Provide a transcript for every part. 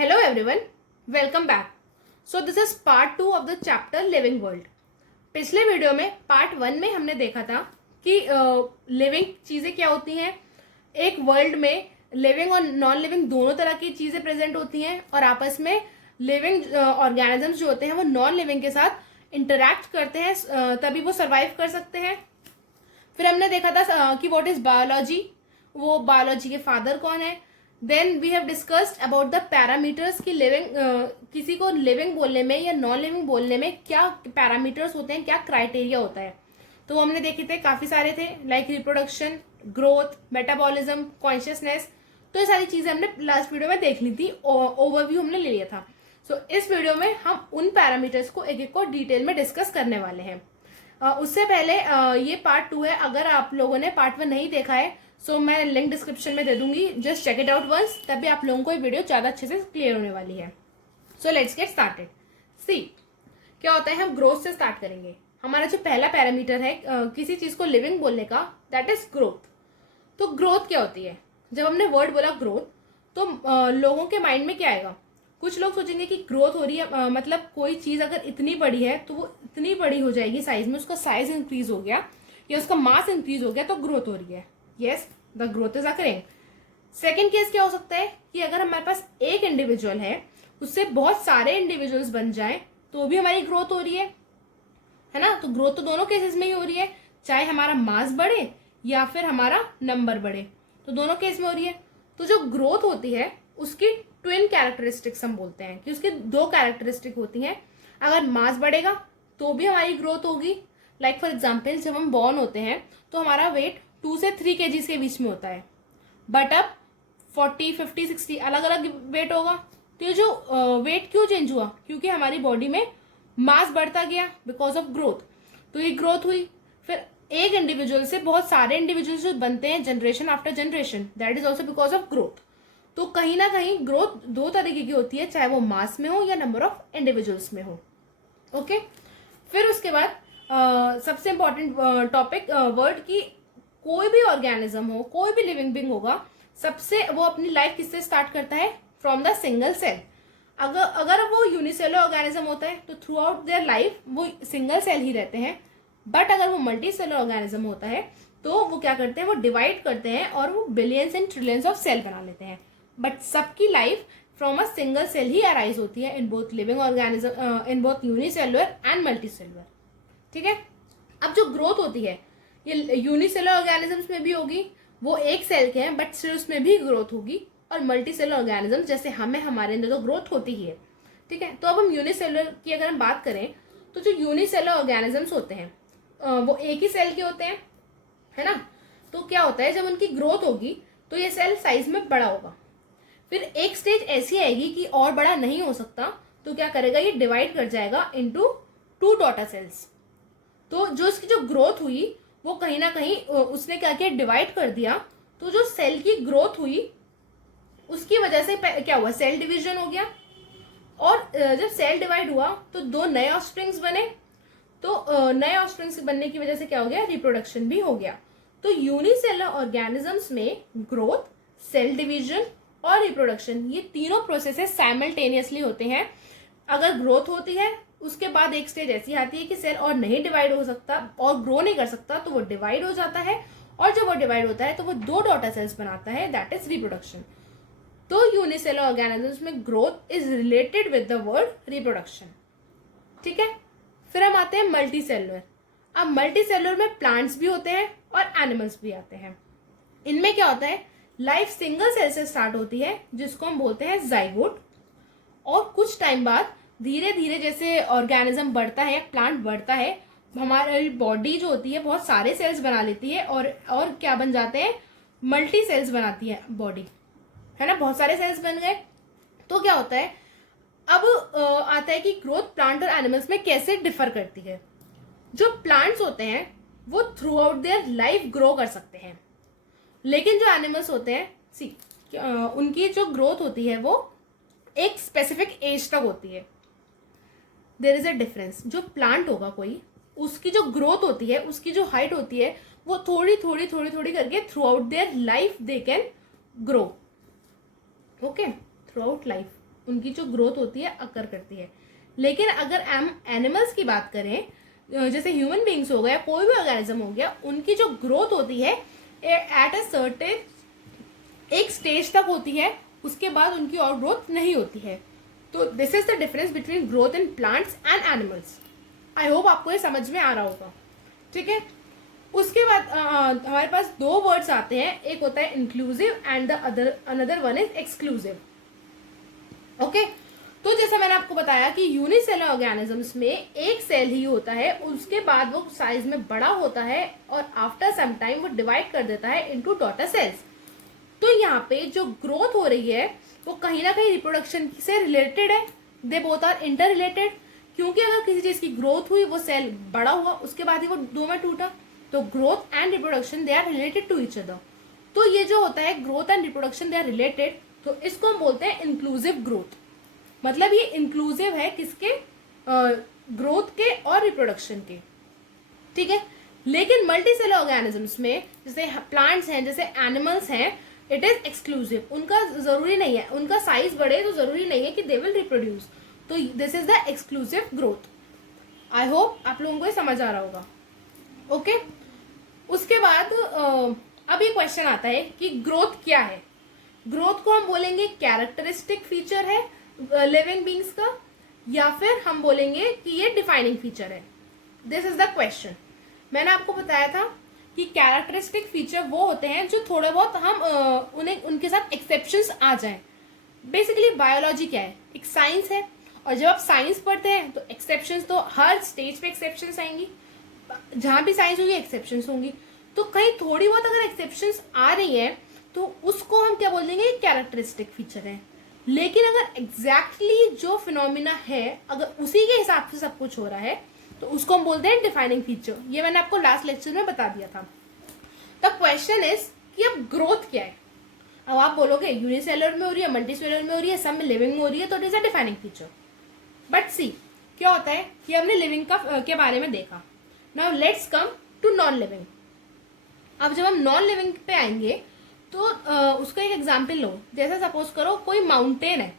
Hello everyone, welcome back. So this is part 2 of the chapter Living World. पिछले video में part 1 में हमने देखा था कि लिविंग चीज़ें क्या होती हैं। एक वर्ल्ड में लिविंग और नॉन लिविंग दोनों तरह की चीज़ें प्रेजेंट होती हैं और आपस में लिविंग ऑर्गेनिजम्स जो होते हैं वो नॉन लिविंग के साथ इंटरैक्ट करते हैं, तभी वो सर्वाइव कर सकते हैं। फिर हमने देखा था कि व्हाट इज बायोलॉजी, वो बायोलॉजी के फादर कौन है। Then we have discussed about the parameters की लिविंग, किसी को लिविंग बोलने में या नॉन लिविंग बोलने में क्या पैरामीटर्स होते हैं, क्या क्राइटेरिया होता है। तो वो हमने देखे थे, काफी सारे थे, like reproduction, growth, metabolism, consciousness. तो ये सारी चीजें हमने लास्ट वीडियो में देख ली थी, ओवरव्यू हमने ले लिया था। सो इस वीडियो में हम उन पैरामीटर्स को एक एक को डिटेल में डिस्कस करने वाले हैं। उससे पहले ये पार्ट 2 है, अगर आप लोगों ने पार्ट 1 नहीं देखा है सो मैं लिंक डिस्क्रिप्शन में दे दूंगी, just check it out once, तभी आप लोगों को ये वीडियो ज्यादा अच्छे से क्लियर होने वाली है। So let's get started. See क्या होता है, हम ग्रोथ से स्टार्ट करेंगे। हमारा जो पहला पैरामीटर है किसी चीज को लिविंग बोलने का, दैट इज ग्रोथ। तो ग्रोथ क्या होती है? जब हमने वर्ड बोला ग्रोथ, तो लोगों के माइंड में क्या आएगा? कुछ लोग सोचेंगे कि ग्रोथ हो रही है, मतलब कोई चीज अगर इतनी बड़ी है तो वो इतनी बड़ी हो जाएगी साइज में, उसका साइज इंक्रीज हो गया या उसका मास इंक्रीज हो गया तो ग्रोथ हो रही है। Yes, the growth is occurring. Second case क्या हो सकता है कि अगर हमारे पास एक इंडिविजुअल है, उससे बहुत सारे इंडिविजुअल्स बन जाए तो भी हमारी ग्रोथ हो रही है ना। तो ग्रोथ तो दोनों केसेस में ही हो रही है, चाहे हमारा मास बढ़े या फिर हमारा नंबर बढ़े, तो दोनों केस में हो रही है। तो जो ग्रोथ होती है उसकी ट्विन कैरेक्टरिस्टिक्स हम बोलते हैं कि उसकी दो कैरेक्टरिस्टिक होती हैं। अगर मास बढ़ेगा तो भी हमारी ग्रोथ होगी। लाइक फॉर एग्जाम्पल, जब हम बॉर्न होते हैं तो हमारा वेट 2 से 3 kg के बीच में होता है, बट अब 40, 50, 60 अलग अलग वेट होगा। तो ये जो वेट क्यों चेंज हुआ? क्योंकि हमारी बॉडी में मास बढ़ता गया बिकॉज ऑफ ग्रोथ, तो ये ग्रोथ हुई। फिर एक इंडिविजुअल से बहुत सारे इंडिविजुअल्स जो बनते हैं generation after generation, that is also because of growth. तो कहीं ना कहीं ग्रोथ दो तरीके की होती है, चाहे वो मास में हो या नंबर ऑफ इंडिविजुअल्स में हो। ओके, फिर उसके बाद सबसे इंपॉर्टेंट टॉपिक वर्ड की, कोई भी ऑर्गेनिज्म हो, कोई भी लिविंग बीइंग होगा, सबसे वो अपनी लाइफ किससे स्टार्ट करता है? From the single cell. अगर वो यूनिसेलुलर ऑर्गेनिज्म होता है तो थ्रू आउट देयर लाइफ वो सिंगल सेल ही रहते हैं, बट अगर वो मल्टी सेलुलर ऑर्गेनिज्म होता है तो वो क्या करते हैं, वो डिवाइड करते हैं और वो billions and trillions of cell बना लेते हैं। बट सबकी life from a single cell ही अराइज होती है in both living organism, in both unicellular and multicellular. ठीक है, अब जो ग्रोथ होती है ये यूनिसेलुलर ऑर्गेनिजम्स में भी होगी, वो एक सेल के हैं बट स्टिल उसमें भी ग्रोथ होगी। और मल्टी सेलुलर ऑर्गेनिजम्स जैसे हमें, हमारे अंदर तो ग्रोथ होती ही है। ठीक है, तो अब हम यूनिसेलुलर की अगर हम बात करें तो जो यूनिसेलुलर ऑर्गेनिजम्स होते हैं वो एक ही सेल के होते हैं, है ना। तो क्या होता है, जब उनकी ग्रोथ होगी तो ये सेल साइज में बड़ा होगा। फिर एक स्टेज ऐसी आएगी कि और बड़ा नहीं हो सकता, तो क्या करेगा, ये डिवाइड कर जाएगा इनटू 2 डॉटर सेल्स। तो जो इसकी जो ग्रोथ हुई वो कहीं ना कहीं उसने क्या किया, डिवाइड कर दिया। तो जो सेल की ग्रोथ हुई उसकी वजह से क्या हुआ, सेल डिवीजन हो गया। और जब सेल डिवाइड हुआ तो 2 नए ऑफस्प्रिंग्स बने। तो नए ऑफस्प्रिंग्स बनने की वजह से क्या हो गया, रिप्रोडक्शन भी हो गया। तो यूनिसेलुलर ऑर्गेनिजम्स में ग्रोथ, सेल डिवीजन और रिप्रोडक्शन, ये तीनों प्रोसेसेस साइमल्टेनियसली होते हैं। अगर ग्रोथ होती है उसके बाद एक स्टेज ऐसी आती है कि सेल और नहीं डिवाइड हो सकता और ग्रो नहीं कर सकता, तो वो डिवाइड हो जाता है। और जब वो डिवाइड होता है तो वो 2 डॉटर सेल्स बनाता है, दैट इज रिप्रोडक्शन। तो यूनिसेलुलर ऑर्गेनिजम्स में growth is related with the word reproduction. ठीक है, फिर हम आते हैं मल्टी सेलुलर। अब मल्टी सेलुलर में प्लांट्स भी होते हैं और एनिमल्स भी आते हैं। इनमें क्या होता है, लाइफ सिंगल सेल से स्टार्ट होती है जिसको हम बोलते हैं जाइगोट, और कुछ टाइम बाद धीरे धीरे जैसे ऑर्गेनिज्म बढ़ता है, प्लांट बढ़ता है, हमारी बॉडी जो होती है बहुत सारे सेल्स बना लेती है और क्या बन जाते हैं, मल्टी सेल्स बनाती है बॉडी, है ना। बहुत सारे सेल्स बन गए तो क्या होता है, अब आता है कि ग्रोथ प्लांट और एनिमल्स में कैसे डिफर करती है। जो प्लांट्स होते हैं वो through out their life grow कर सकते हैं, लेकिन जो एनिमल्स होते हैं उनकी जो ग्रोथ होती है वो एक स्पेसिफिक एज तक होती है। There is a difference. जो प्लांट होगा कोई, उसकी जो ग्रोथ होती है, उसकी जो हाइट होती है, वो थोड़ी थोड़ी थोड़ी थोड़ी करके through out their life they can grow. Okay, through out life उनकी जो ग्रोथ होती है अकर करती है। लेकिन अगर हम एनिमल्स की बात करें, जैसे ह्यूमन बींग्स हो गया, कोई भी ऑर्गेनिज्म हो गया, उनकी जो ग्रोथ होती है एट अ सर्टेन एक स्टेज तक होती है, उसके बाद उनकी और ग्रोथ नहीं होती है। तो this is the difference between growth in plants and animals. I hope आपको ये समझ में आ रहा होगा। ठीक है, उसके बाद हमारे पास दो वर्ड्स आते हैं, एक होता है inclusive and the another one is exclusive. Okay, तो जैसा मैंने आपको बताया कि यूनिसेलुलर ऑर्गेनिजम्स में एक सेल ही होता है, उसके बाद वो साइज में बड़ा होता है और आफ्टर सम टाइम वो डिवाइड कर देता है इनटू डॉटर सेल्स। तो यहाँ पे जो ग्रोथ हो रही है वो कहीं ना कहीं रिप्रोडक्शन से रिलेटेड है। They both are interrelated, क्योंकि अगर किसी चीज की ग्रोथ हुई, वो सेल बड़ा हुआ, उसके बाद ही वो दो में टूटा, तो growth and reproduction they are related to each other. तो ये जो होता है growth and reproduction they are related, तो इसको हम बोलते हैं इंक्लूसिव ग्रोथ। मतलब ये इंक्लूसिव है किसके, ग्रोथ के और रिप्रोडक्शन के। ठीक है, लेकिन मल्टीसेलुलर ऑर्गेनिजम्स में जैसे प्लांट्स हैं, जैसे एनिमल्स हैं, इट इज एक्सक्लूसिव। उनका जरूरी नहीं है, उनका साइज बढ़े तो जरूरी नहीं है कि दे विल रिप्रोड्यूस। तो this is the exclusive growth. I hope आप लोगों को ये समझ आ रहा होगा। ओके, उसके बाद अब ये क्वेश्चन आता है कि ग्रोथ क्या है। ग्रोथ को हम बोलेंगे कैरेक्टरिस्टिक फीचर है लिविंग बींग्स का, या फिर हम बोलेंगे कि ये डिफाइनिंग फीचर है। This is the question. मैंने आपको बताया था कि कैरेक्टरिस्टिक फीचर वो होते हैं जो थोड़े बहुत हम उन्हें उनके साथ एक्सेप्शंस आ जाएं। बेसिकली बायोलॉजी क्या है, एक साइंस है, और जब आप साइंस पढ़ते हैं तो एक्सेप्शंस तो हर स्टेज पे एक्सेप्शंस आएंगी, जहां भी साइंस होगी एक्सेप्शंस होंगी। तो कहीं थोड़ी बहुत अगर एक्सेप्शंस आ रही है तो उसको हम क्या बोल देंगे, कैरेक्टरिस्टिक फीचर है। लेकिन अगर एग्जैक्टली जो फिनोमिना है अगर उसी के हिसाब से सब कुछ हो रहा है तो उसको हम बोलते हैं डिफाइनिंग फीचर। ये मैंने आपको लास्ट लेक्चर में बता दिया था। द क्वेश्चन इज कि अब ग्रोथ क्या है। अब आप बोलोगे यूनिसेलुलर में हो रही है, मल्टीसेलुलर में हो रही है, सब में लिविंग में हो रही है, तो it is a defining feature. But see क्या होता है कि हमने लिविंग का के बारे में देखा। Now let's come to non living. अब जब हम नॉन लिविंग पे आएंगे तो उसका एक एग्जाम्पल लो। जैसे सपोज करो कोई माउंटेन है,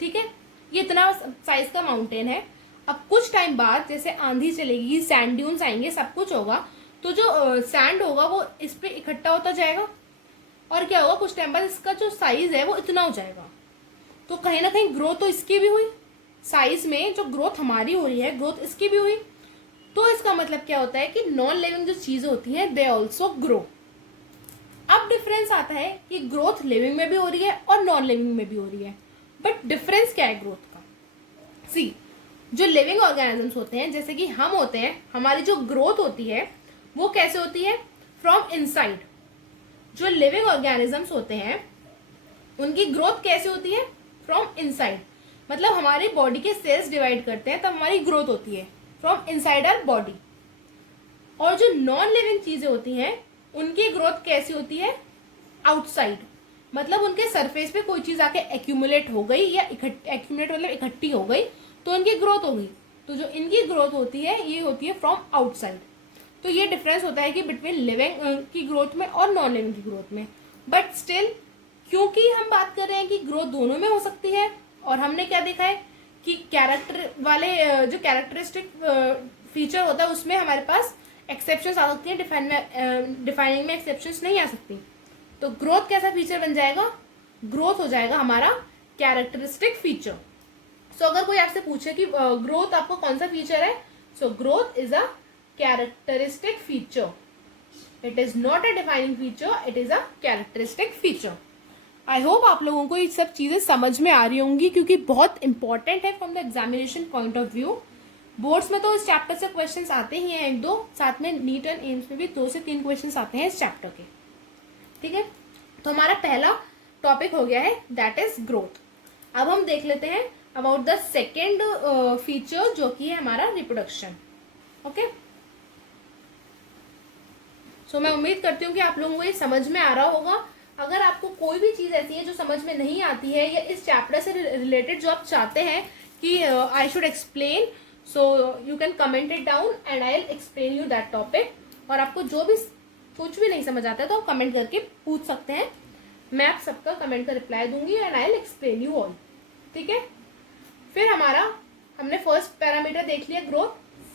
ठीक है, ये इतना साइज का माउंटेन है। अब कुछ टाइम बाद जैसे आंधी चलेगी, सैंड ड्यून्स आएंगे, सब कुछ होगा, तो जो सैंड होगा वो इस पे इकट्ठा होता जाएगा, और क्या होगा, कुछ टाइम बाद इसका जो साइज है वो इतना हो जाएगा। तो कहीं ना कहीं ग्रोथ तो इसकी भी हुई, साइज में जो ग्रोथ हमारी हो रही है ग्रोथ इसकी भी हुई। तो इसका मतलब क्या होता है कि नॉन लिविंग जो चीजें होती हैं दे ऑल्सो ग्रो। अब डिफरेंस आता है कि ग्रोथ लिविंग में भी हो रही है और नॉन लिविंग में भी हो रही है। बट डिफरेंस क्या है ग्रोथ का? सी, जो लिविंग ऑर्गेनिजम्स होते हैं जैसे कि हम होते हैं, हमारी जो ग्रोथ होती है वो कैसे होती है, फ्रॉम इनसाइड। जो लिविंग ऑर्गेनिजम्स होते हैं उनकी ग्रोथ कैसे होती है, फ्रॉम इनसाइड। मतलब हमारी बॉडी के सेल्स डिवाइड करते हैं तब हमारी ग्रोथ होती है फ्रॉम इनसाइड आवर बॉडी। और जो नॉन लिविंग चीजें होती हैं उनकी ग्रोथ कैसी होती है, आउटसाइड। मतलब उनके सरफेस पे कोई चीज आके एक्यूमुलेट हो गई, या एक्यूमुलेट मतलब इकट्ठी हो गई, तो इनकी ग्रोथ हो गई। तो जो इनकी ग्रोथ होती है ये होती है फ्रॉम आउटसाइड। तो ये डिफरेंस होता है कि बिटवीन लिविंग की ग्रोथ में और नॉन लिविंग की ग्रोथ में। बट स्टिल क्योंकि हम बात कर रहे हैं कि ग्रोथ दोनों में हो सकती है, और हमने क्या देखा है कि कैरेक्टर वाले जो कैरेक्टरिस्टिक फीचर होता है उसमें हमारे पास एक्सेप्शंस आ सकती हैं, डिफाइनिंग में एक्सेप्शंस नहीं आ सकती। तो ग्रोथ कैसा फीचर बन जाएगा, ग्रोथ हो जाएगा हमारा कैरेक्टरिस्टिक फीचर। सो अगर कोई आपसे पूछे कि ग्रोथ आपको कौन सा फीचर है, so growth is a characteristic feature. It is not a defining feature, it is a characteristic feature. I hope आप लोगों को ये सब चीजें समझ में आ रही होंगी, क्योंकि बहुत इंपॉर्टेंट है from the examination point of view. Boards में तो इस चैप्टर से क्वेश्चंस आते ही हैं एक दो, साथ में नीट एंड एम्स में भी 2 से 3 क्वेश्चंस आते हैं इस चैप्टर के। ठीक है, तो हमारा पहला टॉपिक हो गया है, दैट इज ग्रोथ। अब हम देख लेते हैं अबाउट द सेकेंड फीचर जो कि है हमारा रिप्रोडक्शन। ओके, सो मैं उम्मीद करती हूँ कि आप लोगों को ये समझ में आ रहा होगा। अगर आपको कोई भी चीज ऐसी है जो समझ में नहीं आती है, या इस चैप्टर से रिलेटेड जो आप चाहते हैं कि I should explain, so you can comment it down and I will explain you that topic. और आपको जो भी कुछ भी नहीं समझ आता है तो आप कमेंट करके पूछ सकते हैं, मैं आप सबका कमेंट का रिप्लाई दूंगी and I will explain you all. ठीक है। फिर हमने फर्स्ट पैरामीटर देख लिया ग्रोथ,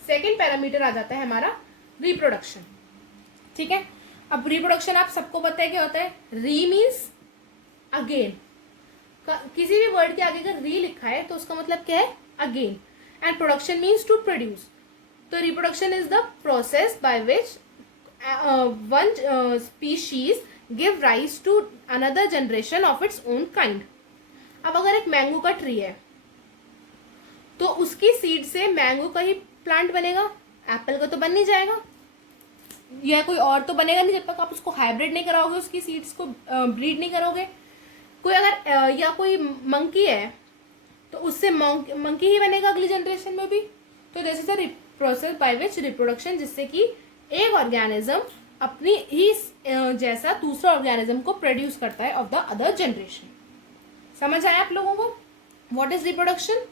सेकेंड पैरामीटर आ जाता है हमारा रिप्रोडक्शन। ठीक है, अब रिप्रोडक्शन आप सबको पता है क्या होता है, री मीन्स अगेन, किसी भी वर्ड के आगे अगर री लिखा है तो उसका मतलब क्या है, again, and production means to produce. तो reproduction is the process by which one species give rise to another generation of its own kind. अब अगर एक मैंगो का ट्री है तो उसकी सीड से मैंगो का ही प्लांट बनेगा, एप्पल का तो बन नहीं जाएगा, या कोई और तो बनेगा नहीं जब तक आप उसको हाइब्रिड नहीं कराओगे, उसकी सीड्स को ब्रीड नहीं करोगे। कोई अगर या कोई मंकी है तो उससे मंकी ही बनेगा अगली जनरेशन में भी। तो this is the process by which reproduction, जिससे कि एक ऑर्गेनिज्म अपनी ही जैसा दूसरा ऑर्गेनिज्म को प्रोड्यूस करता है ऑफ द अदर जनरेशन। समझ आया आप लोगों को व्हाट इज रिप्रोडक्शन?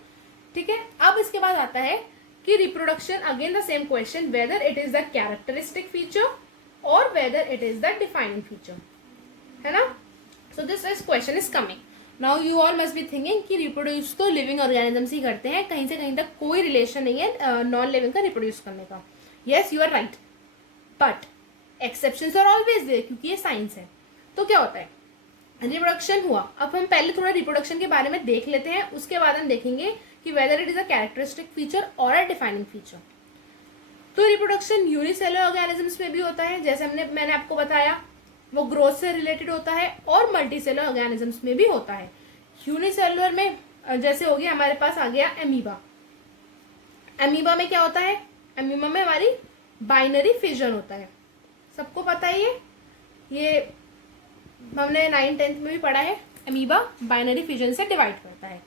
ठीक है, अब इसके बाद आता है कि reproduction, again the same question, whether it is the characteristic feature और whether it is the defining feature, है ना। So this is question is coming now, you all must be thinking कि रिप्रोड्यूस तो लिविंग ऑर्गेनिजम्स ही करते हैं, कहीं से कहीं तक कोई रिलेशन नहीं है नॉन लिविंग का रिप्रोड्यूस करने का। Yes, you are right, but exceptions are always there, क्योंकि ये साइंस है। तो क्या होता है, रिप्रोडक्शन हुआ, अब हम पहले थोड़ा रिप्रोडक्शन के बारे में देख लेते हैं, उसके बाद हम देखेंगे कि whether it is a characteristic feature और अ डिफाइनिंग फीचर। तो रिप्रोडक्शन यूनिसेलुलर ऑर्गेनिजम्स में भी होता है, जैसे मैंने आपको बताया, वो ग्रोथ से रिलेटेड होता है, और मल्टीसेलुलर ऑर्गेनिजम्स में भी होता है। यूनिसेलुलर में जैसे हो गया हमारे पास आ गया एमीबा। एमीबा में क्या होता है, एमीबा में हमारी बाइनरी फिजन होता है, सबको पता है ये हमने 9th-10th में भी पढ़ा है, एमीबा बाइनरी फिजन से डिवाइड करता है।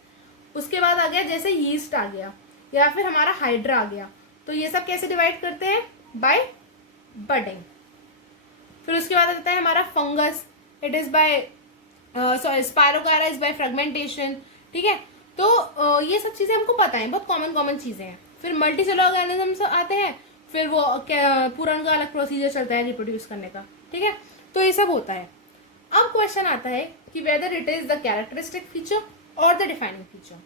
उसके बाद आ गया जैसे यीस्ट आ गया, या फिर हमारा हाइड्रा आ गया, तो ये सब कैसे डिवाइड करते हैं, बाय बडिंग। फिर उसके बाद आता है हमारा fungus, it is by spirogyra is by fragmentation. ठीक है, तो ये सब चीजें हमको पता है, बहुत कॉमन चीजें हैं। फिर मल्टीसेलुलर ऑर्गेनिजम्स आते हैं, फिर वो पूरा उनका अलग प्रोसीजर चलता है रिप्रोड्यूस करने का। ठीक है, तो ये सब होता है। अब क्वेश्चन आता है कि whether it is the characteristic feature और द डिफाइनिंग फीचर।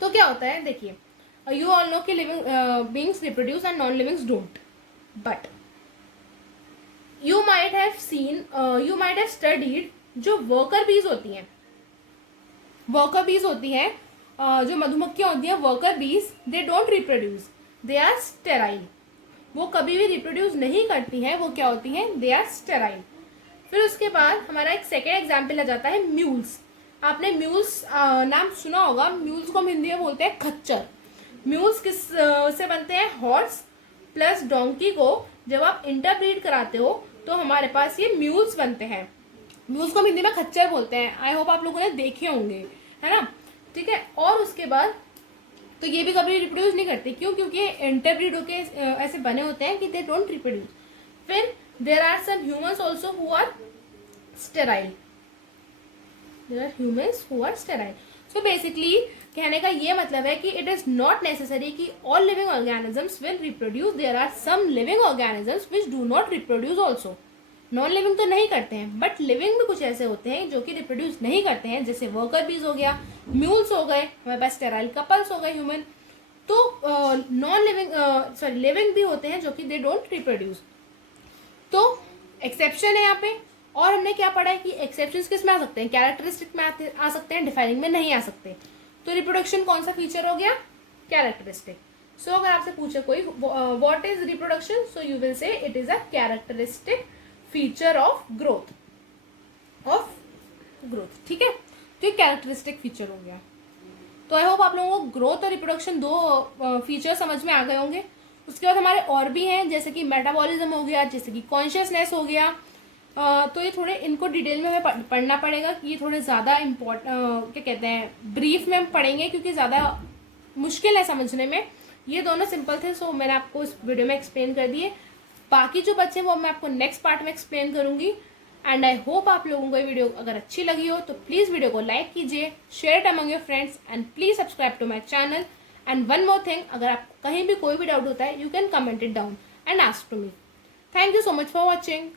तो क्या होता है, देखिए, यू ऑल नो कि living beings reproduce and non livings don't, but you might have studied जो वर्कर बीज होती हैं, जो मधुमक्खियां होती हैं, worker bees, they don't reproduce, they are sterile. वो कभी भी रिप्रोड्यूस नहीं करती हैं, वो क्या होती हैं, दे आर स्टेराइल। फिर उसके बाद हमारा एक सेकेंड एग्जाम्पल आ जाता है म्यूल्स। आपने म्यूल्स नाम सुना होगा, म्यूल्स को हम हिंदी में बोलते हैं खच्चर। म्यूल्स किस से बनते हैं, हॉर्स प्लस डोंकी को जब आप इंटरब्रीड कराते हो तो हमारे पास ये म्यूल्स बनते हैं। म्यूल्स को हम हिंदी में खच्चर बोलते हैं, आई होप आप लोगों ने देखे होंगे, है ना। ठीक है, और उसके बाद तो ये भी कभी रिप्रोड्यूस नहीं करते, क्यों, क्योंकि इंटरब्रीड होके ऐसे बने होते हैं कि दे डोंट रिप्रोड्यूस। फिर there are some humans also who are sterile. There are humans who are sterile. So basically कहने का ये मतलब है कि it is not necessary कि all living organisms will reproduce. There are some living organisms which do not reproduce also. Non living तो नहीं करते हैं, बट लिविंग में कुछ ऐसे होते हैं जो कि रिप्रोड्यूस नहीं करते हैं, जैसे वर्कर बीज हो गया, म्यूल्स हो गए, हमारे पास स्टेराइल कपल्स हो गए ह्यूमन। तो नॉन लिविंग लिविंग भी होते हैं जो कि दे डोंट रिप्रोड्यूस। तो एक्सेप्शन है यहाँ पे, और हमने क्या पढ़ा है कि एक्सेप्शंस किस में आ सकते हैं, कैरेक्टरिस्टिक में आ सकते हैं, डिफाइनिंग में नहीं आ सकते। तो रिप्रोडक्शन कौन सा फीचर हो गया, कैरेक्टरिस्टिक। सो अगर आपसे पूछे कोई what is reproduction, so you will say it is a characteristic feature of growth. ठीक है, तो ये कैरेक्टरिस्टिक फीचर हो गया। तो आई होप आप लोगों को ग्रोथ और रिप्रोडक्शन दो फीचर समझ में आ गए होंगे। उसके बाद हमारे और भी हैं, जैसे कि मेटाबॉलिज्म हो गया, जैसे कि कॉन्शियसनेस हो गया। तो ये थोड़े इनको डिटेल में हमें पढ़ना पड़ेगा, कि ये थोड़े ज़्यादा क्या कहते हैं, ब्रीफ में हम पढ़ेंगे, क्योंकि ज़्यादा मुश्किल है समझने में। ये दोनों सिंपल थे, सो मैंने आपको इस वीडियो में एक्सप्लेन कर दिए। बाकी जो बच्चे वो मैं आपको नेक्स्ट पार्ट में एक्सप्लेन करूंगी। एंड आई होप आप लोगों को ये वीडियो अगर अच्छी लगी हो तो प्लीज़ वीडियो को लाइक कीजिए, share it among your friends, and please subscribe to my channel. And one more thing, अगर आपको कहीं भी कोई भी डाउट होता है, you can comment it down and ask to me. Thank you so much for watching.